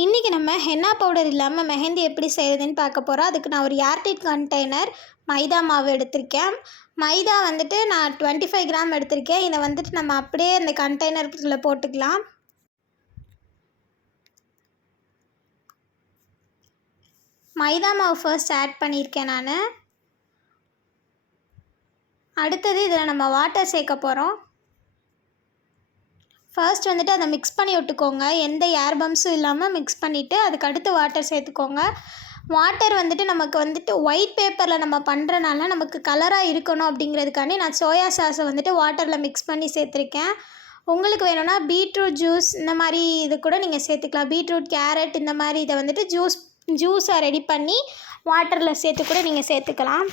இன்றைக்கி நம்ம henna powder இல்லாமல் மெஹந்தி எப்படி செய்கிறதுன்னு பார்க்க போகிறோம். அதுக்கு நான் ஒரு ஏர்டைட் கண்டெய்னர் மைதா மாவு எடுத்திருக்கேன். மைதா வந்துட்டு நான் 25 கிராம் எடுத்திருக்கேன். இதை வந்துட்டு நம்ம அப்படியே இந்த கண்டெய்னருக்குள்ளே போட்டுக்கலாம். மைதா மாவு ஃபர்ஸ்ட் ஆட் பண்ணியிருக்கேன் நான். அடுத்தது இதில் நம்ம வாட்டர் சேர்க்க போகிறோம். ஃபர்ஸ்ட் வந்துட்டு அதை மிக்ஸ் பண்ணி விட்டுக்கோங்க. எந்த ஏர் பம்ப்ஸும் இல்லாமல் மிக்ஸ் பண்ணிவிட்டு அதுக்கடுத்து வாட்டர் சேர்த்துக்கோங்க. வாட்டர் வந்துட்டு நமக்கு வந்துட்டு ஒயிட் பேப்பரில் நம்ம பண்ணுறனால நமக்கு கலராக இருக்கணும் அப்படிங்கிறதுக்காண்டி நான் சோயா சாஸை வந்துட்டு வாட்டரில் மிக்ஸ் பண்ணி சேர்த்துருக்கேன். உங்களுக்கு வேணும்னா பீட்ரூட் ஜூஸ் இந்த மாதிரி இது கூட நீங்கள் சேர்த்துக்கலாம். பீட்ரூட், கேரட் இந்த மாதிரி இதை வந்துட்டு ஜூஸை ரெடி பண்ணி வாட்டரில் சேர்த்து கூட நீங்கள் சேர்த்துக்கலாம்.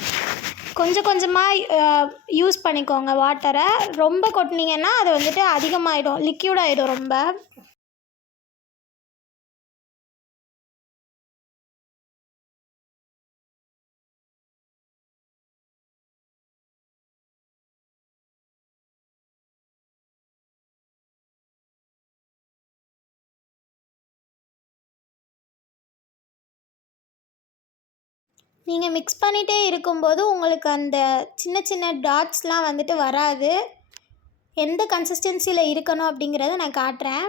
கொஞ்சம் கொஞ்சமாக யூஸ் பண்ணிக்கோங்க வாட்டரை. ரொம்ப கொட்டினீங்கன்னா அது வந்துட்டு அதிகமாகிடும், லிக்யூட் ஆகிடும் ரொம்ப. நீங்கள் மிக்ஸ் பண்ணிகிட்டே இருக்கும்போது உங்களுக்கு அந்த சின்ன சின்ன டாட்ஸ்லாம் வந்துட்டு வராது. எந்த கன்சிஸ்டன்சியில் இருக்கணும் அப்படிங்கிறத நான் காட்டுறேன்.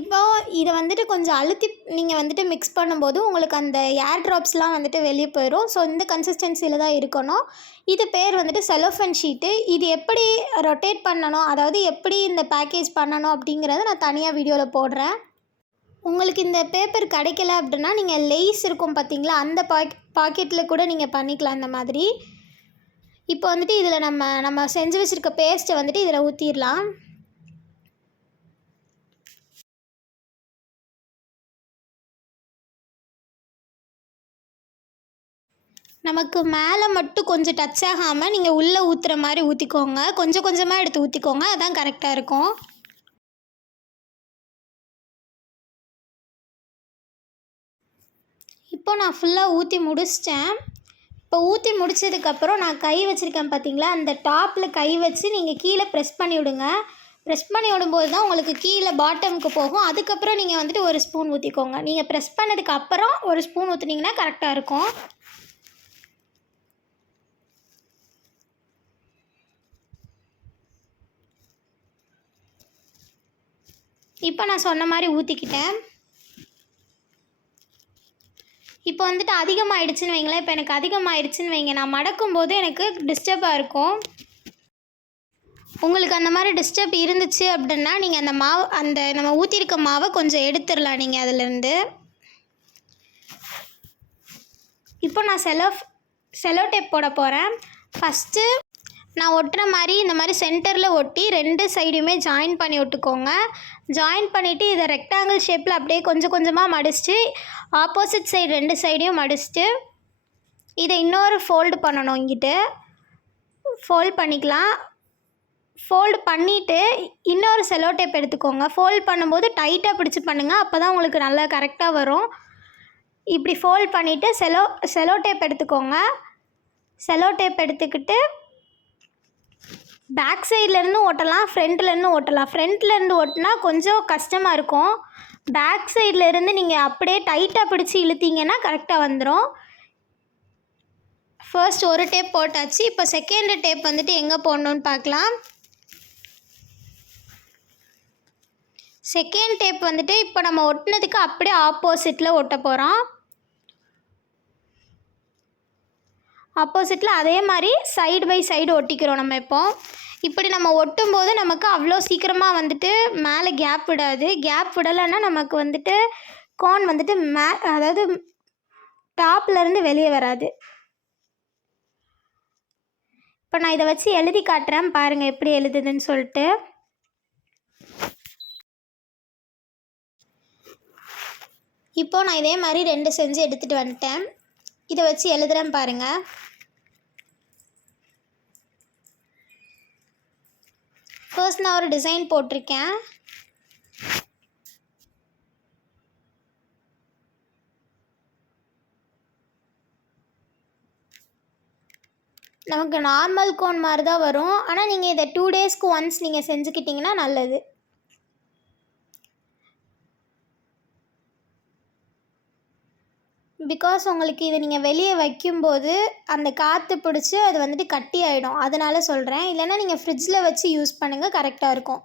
இப்போது இதை வந்துட்டு கொஞ்சம் அழுத்தி நீங்கள் வந்துட்டு மிக்ஸ் பண்ணும்போது உங்களுக்கு அந்த ஏர் ட்ராப்ஸ்லாம் வந்துட்டு வெளியே போயிடும். ஸோ இந்த கன்சிஸ்டன்சியில் தான் இருக்கணும். இது பேர் வந்துட்டு செலோஃபன் ஷீட்டு. இது எப்படி ரொட்டேட் பண்ணணும், அதாவது எப்படி இந்த பேக்கேஜ் பண்ணணும் அப்படிங்கிறத நான் தனியாக வீடியோவில் போடுறேன். உங்களுக்கு இந்த பேப்பர் கிடைக்கல அப்படின்னா நீங்கள் லேஸ் இருக்கும் பார்த்தீங்களா, அந்த பாக்கெட்டில் கூட நீங்கள் பண்ணிக்கலாம் இந்த மாதிரி. இப்போ வந்துட்டு இதில் நம்ம செஞ்சு வச்சுருக்க பேஸ்ட்டை வந்துட்டு இதில் ஊற்றிடலாம். நமக்கு மேலே மட்டும் கொஞ்சம் டச் ஆகாமல் நீங்கள் உள்ளே ஊற்றுற மாதிரி ஊற்றிக்கோங்க. கொஞ்சம் கொஞ்சமாக எடுத்து ஊற்றிக்கோங்க, அதான் கரெக்டாக இருக்கும். இப்போ நான் ஃபுல்லாக ஊற்றி முடிச்சிட்டேன். இப்போ ஊற்றி முடித்ததுக்கப்புறம் நான் கை வச்சுருக்கேன் பார்த்தீங்களா, அந்த டாப்பில் கை வச்சு நீங்கள் கீழே ப்ரெஸ் பண்ணி விடுங்க. ப்ரெஸ் பண்ணி விடும்போது தான் உங்களுக்கு கீழே பாட்டமுக்கு போகும். அதுக்கப்புறம் நீங்கள் வந்துட்டு ஒரு ஸ்பூன் ஊற்றிக்கோங்க. நீங்கள் ப்ரெஸ் பண்ணதுக்கு அப்புறம் ஒரு ஸ்பூன் ஊற்றுனீங்கன்னா கரெக்டாக இருக்கும். இப்போ நான் சொன்ன மாதிரி ஊற்றிக்கிட்டேன். இப்போ வந்துட்டு அதிகமாகிடுச்சின்னு வைங்களேன். இப்போ எனக்கு அதிகமாகிடுச்சின்னு வைங்க, நான் மடக்கும்போது எனக்கு டிஸ்டர்பாக இருக்கும். உங்களுக்கு அந்த மாதிரி டிஸ்டர்ப் இருந்துச்சு அப்படின்னா நீங்கள் அந்த மாவு, அந்த நம்ம ஊற்றிருக்க மாவை கொஞ்சம் எடுத்துடலாம் நீங்கள் அதிலேருந்து. இப்போ நான் செலோ டேப் போட போகிறேன். ஃபஸ்ட்டு நான் ஒட்டுற மாதிரி இந்த மாதிரி சென்டரில் ஒட்டி 2 சைடுமே ஜாயின் பண்ணி விட்டுக்கோங்க. ஜாயின் பண்ணிவிட்டு இதை ரெக்டாங்கிள் ஷேப்பில் அப்படியே கொஞ்சம் கொஞ்சமாக மடிச்சுட்டு ஆப்போசிட் சைடு 2 சைடையும் மடிச்சுட்டு இதை இன்னொரு ஃபோல்டு பண்ணணும். இங்கிட்டு ஃபோல்ட் பண்ணிக்கலாம். ஃபோல்டு பண்ணிவிட்டு இன்னொரு செலோ டேப் எடுத்துக்கோங்க. ஃபோல்ட் பண்ணும்போது டைட்டாக பிடிச்சி பண்ணுங்கள், அப்போ தான் உங்களுக்கு நல்லா கரெக்டாக வரும். இப்படி ஃபோல்ட் பண்ணிவிட்டு செலோ டேப் எடுத்துக்கோங்க. செலோ டேப் எடுத்துக்கிட்டு பேக் சைட்லேருந்து ஓட்டலாம், ஃப்ரண்ட்லேருந்து ஓட்டலாம். ஃப்ரண்ட்லேருந்து ஓட்டினா கொஞ்சம் கஷ்டமாக இருக்கும். பேக் சைட்லேருந்து நீங்கள் அப்படியே டைட்டாக பிடிச்சி இழுத்தீங்கன்னா கரெக்டாக வந்துடும். ஃபர்ஸ்ட் ஒரு டேப் போட்டாச்சு. இப்போ செகண்ட் டேப் வந்துட்டு எங்கே போடணுன்னு பார்க்கலாம். செகண்ட் டேப் வந்துட்டு இப்போ நம்ம ஒட்டினதுக்கு அப்படியே ஆப்போசிட்டில் ஒட்ட போகிறோம். ஆப்போசிட்டில் அதே மாதிரி சைடு பை சைடு ஒட்டிக்கிறோம். நம்ம இப்படி நம்ம ஒட்டும்போது நமக்கு அவ்வளோ சீக்கிரமாக வந்துட்டு மேலே கேப் விடாது. கேப் விடலைன்னா நமக்கு வந்துட்டு கோன் வந்துட்டு அதாவது டாப்லேருந்து வெளியே வராது. இப்போ நான் இதை வச்சு எழுதி காட்டுறேன் பாருங்கள் எப்படி எழுதுதுன்னு சொல்லிட்டு. இப்போது நான் இதே மாதிரி 2 செஞ்சு எடுத்துகிட்டு வந்துட்டேன். இதை வச்சு எழுதுகிறேன் பாருங்கள். ஃபர்ஸ்ட் நான் ஒரு டிசைன் போட்டிருக்கேன். நமக்கு நார்மல் கோன் மாதிரி தான் வரும். ஆனால் நீங்கள் இதை 2 டேஸ்க்கு ஒன்ஸ் நீங்கள் செஞ்சுக்கிட்டிங்கன்னா நல்லது. பிகாஸ் உங்களுக்கு இதை நீங்கள் வெளியே வைக்கும்போது அந்த காற்று பிடிச்சி அது வந்துட்டு கட்டி ஆகிடும், அதனால சொல்கிறேன். இல்லைன்னா நீங்கள் ஃப்ரிட்ஜில் வச்சு யூஸ் பண்ணுங்கள், கரெக்டாக இருக்கும்.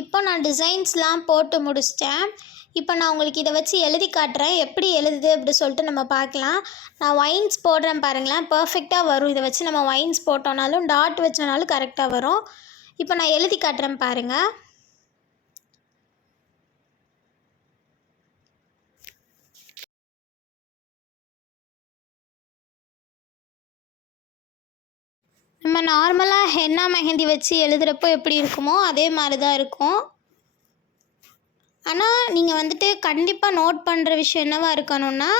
இப்போ நான் டிசைன்ஸ்லாம் போட்டு முடிச்சிட்டேன். இப்போ நான் உங்களுக்கு இதை வச்சு எழுதி காட்டுறேன், எப்படி எழுதுது அப்படி சொல்லிட்டு நம்ம பார்க்கலாம். நான் ஒயின்ஸ் போடுறேன் பாருங்களேன், பர்ஃபெக்டாக வரும். இதை வச்சு நம்ம ஒயின்ஸ் போட்டோனாலும் டாட் வச்சோனாலும் கரெக்டாக வரும். இப்போ நான் எழுதி காட்டுறேன் பாருங்கள். நம்ம நார்மலாக ஹென்னா மெஹந்தி வச்சு எழுதுகிறப்போ எப்படி இருக்குமோ அதே மாதிரி தான் இருக்கும். ஆனால் நீங்கள் வந்துட்டு கண்டிப்பாக நோட் பண்ணுற விஷயம் என்னவாக இருக்கணும்னா,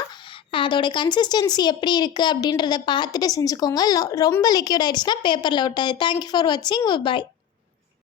அதோடய கன்சிஸ்டன்சி எப்படி இருக்குது அப்படின்றத பார்த்துட்டு செஞ்சுக்கோங்க. ரொம்ப லிக்விட் ஆகிடுச்சுன்னா பேப்பரில் ஒட்டாது. தேங்க்யூ ஃபார் வாட்சிங். பாய்.